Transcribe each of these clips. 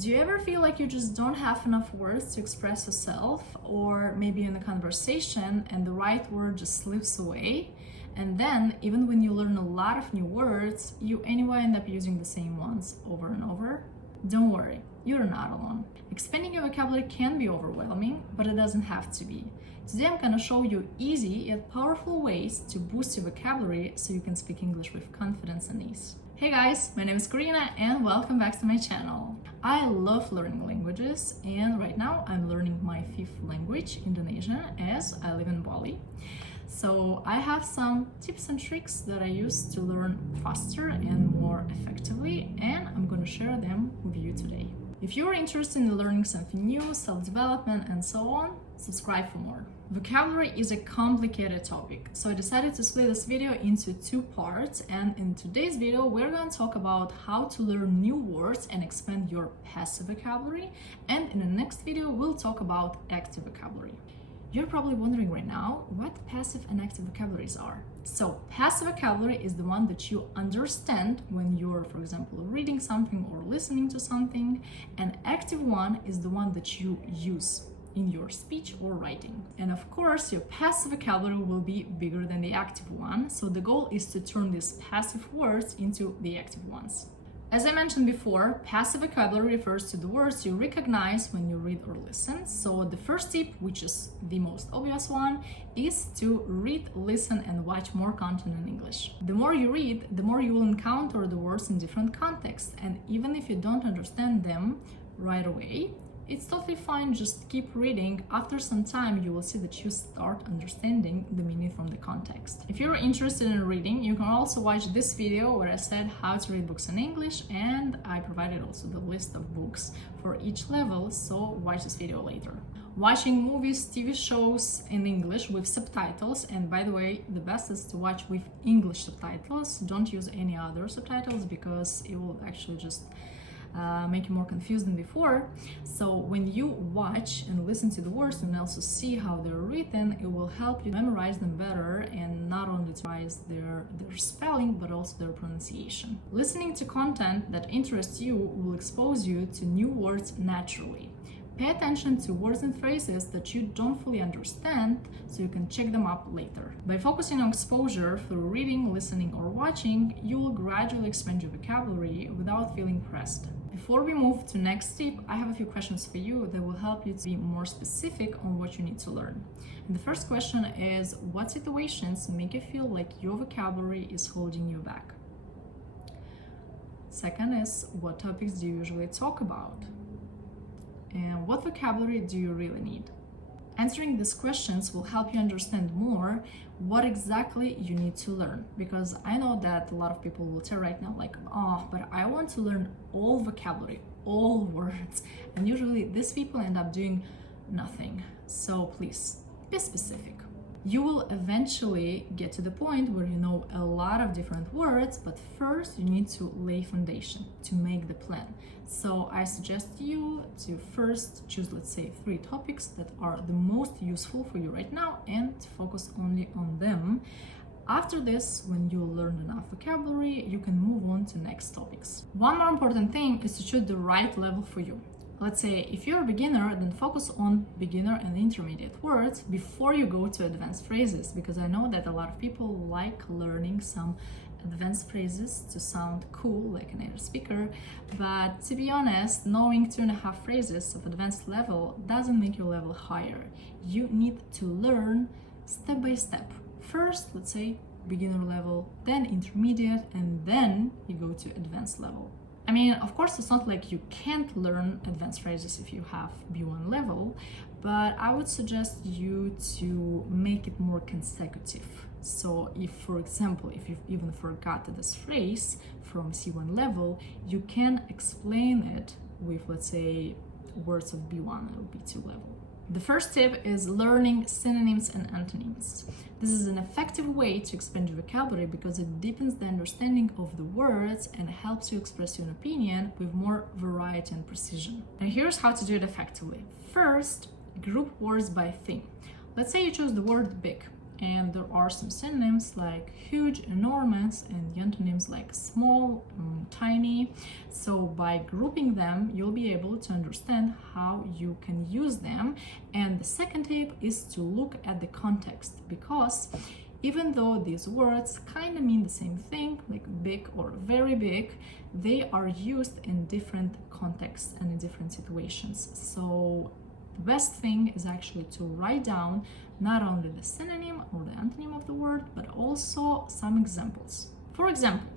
Do you ever feel like you just don't have enough words to express yourself, or maybe in a conversation and the right word just slips away? And then, even when you learn a lot of new words, you anyway end up using the same ones over and over? Don't worry, you're not alone. Expanding your vocabulary can be overwhelming, but it doesn't have to be. Today I'm gonna show you easy yet powerful ways to boost your vocabulary so you can speak English with confidence and ease. Hey guys, my name is Karina and welcome back to my channel. I love learning languages, and right now I'm learning my fifth language, Indonesian, as I live in Bali. So I have some tips and tricks that I use to learn faster and more effectively, and I'm going to share them with you today. If you're interested in learning something new, self-development and so on, subscribe for more. Vocabulary is a complicated topic, so I decided to split this video into two parts, and in today's video we're going to talk about how to learn new words and expand your passive vocabulary, and in the next video we'll talk about active vocabulary. You're probably wondering right now what passive and active vocabularies are. So passive vocabulary is the one that you understand when you're, for example, reading something or listening to something, and active one is the one that you use in your speech or writing. And of course, your passive vocabulary will be bigger than the active one, so the goal is to turn these passive words into the active ones. As I mentioned before, passive vocabulary refers to the words you recognize when you read or listen. So the first tip, which is the most obvious one, is to read, listen, and watch more content in English. The more you read, the more you will encounter the words in different contexts. And even if you don't understand them right away, it's totally fine, just keep reading. After some time, you will see that you start understanding the meaning from the context. If you're interested in reading, you can also watch this video where I said how to read books in English, and I provided also the list of books for each level, so watch this video later. Watching movies, TV shows in English with subtitles, and by the way, the best is to watch with English subtitles. Don't use any other subtitles because it will actually just make you more confused than before. So when you watch and listen to the words and also see how they're written, it will help you memorize them better, and not only to memorize their spelling but also their pronunciation. Listening to content that interests you will expose you to new words naturally. Pay attention to words and phrases that you don't fully understand so you can check them up later. By focusing on exposure through reading, listening, or watching, you will gradually expand your vocabulary without feeling pressed. Before we move to next tip, I have a few questions for you that will help you to be more specific on what you need to learn. And the first question is, what situations make you feel like your vocabulary is holding you back? Second is, what topics do you usually talk about? And what vocabulary do you really need? Answering these questions will help you understand more what exactly you need to learn, because I know that a lot of people will tell right now like, oh, but I want to learn all vocabulary, all words, and usually these people end up doing nothing. So please be specific. You will eventually get to the point where you know a lot of different words, but first you need to lay foundation to make the plan. So I suggest you to first choose, let's say, 3 topics that are the most useful for you right now and focus only on them. After this, when you learn enough vocabulary, you can move on to next topics. One more important thing is to choose the right level for you. Let's say if you're a beginner, then focus on beginner and intermediate words before you go to advanced phrases, because I know that a lot of people like learning some advanced phrases to sound cool like a native speaker, but to be honest, knowing 2.5 phrases of advanced level doesn't make your level higher. You need to learn step by step. First, let's say beginner level, then intermediate, and then you go to advanced level. I mean, of course, it's not like you can't learn advanced phrases if you have B1 level, but I would suggest you to make it more consecutive. So if, for example, if you've even forgotten this phrase from C1 level, you can explain it with, let's say, words of B1 or B2 level. The first tip is learning synonyms and antonyms. This is an effective way to expand your vocabulary because it deepens the understanding of the words and helps you express your opinion with more variety and precision. And here's how to do it effectively. First, group words by theme. Let's say you choose the word big and there are some synonyms like huge, enormous, and the antonyms like small, tiny. So by grouping them, you'll be able to understand how you can use them. And the second tip is to look at the context, because even though these words kind of mean the same thing, like big or very big, they are used in different contexts and in different situations. So the best thing is actually to write down not only the synonym or the antonym of the word, but also some examples. For example,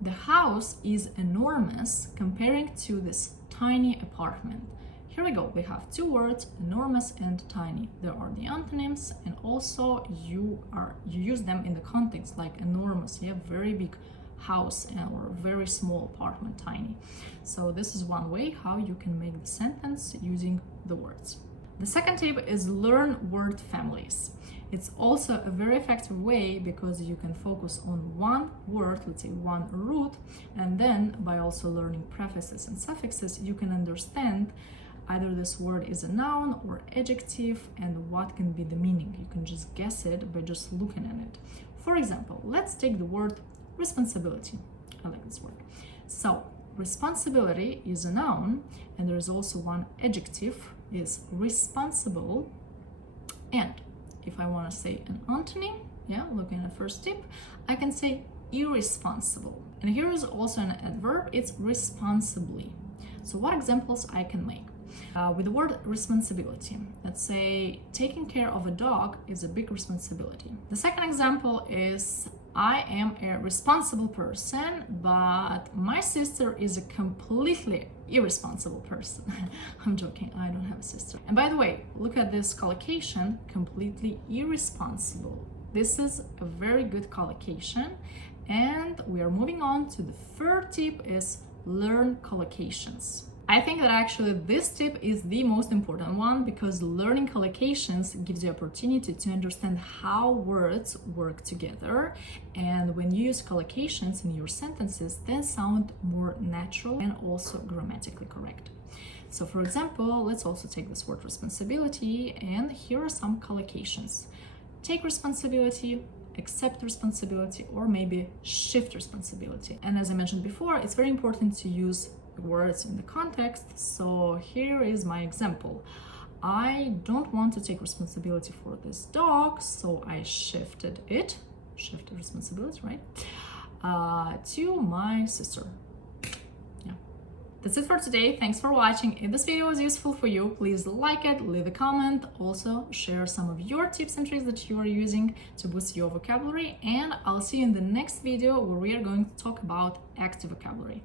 the house is enormous comparing to this tiny apartment. Here we go, we have two words, enormous and tiny. There are the antonyms, and also you use them in the context, like enormous, you have very big house, or very small apartment, tiny. So this is one way how you can make the sentence using the words. The second tip is learn word families. It's also a very effective way because you can focus on one word, let's say one root, and then by also learning prefixes and suffixes, you can understand either this word is a noun or adjective and what can be the meaning. You can just guess it by just looking at it. For example, let's take the word responsibility. I like this word. So responsibility is a noun, and there is also one adjective, is responsible. And if I want to say an antonym, looking at the first tip, I can say irresponsible. And here is also an adverb, it's responsibly. So what examples I can make? With the word responsibility, let's say taking care of a dog is a big responsibility. The second example is I am a responsible person, but my sister is a completely irresponsible person. I'm joking, I don't have a sister. And by the way, look at this collocation, completely irresponsible. This is a very good collocation. And we are moving on to the third tip, is learn collocations. I think that actually this tip is the most important one, because learning collocations gives you opportunity to understand how words work together, and when you use collocations in your sentences, they sound more natural and also grammatically correct. So for example, let's also take this word responsibility, and here are some collocations. Take responsibility, accept responsibility, or maybe shift responsibility. And as I mentioned before, it's very important to use words in the context. So here is my example. I don't want to take responsibility for this dog, so I shifted responsibility, right, to my sister. That's it for today. Thanks for watching. If this video was useful for you, please like it, leave a comment, also share some of your tips and tricks that you are using to boost your vocabulary, and I'll see you in the next video where we are going to talk about active vocabulary.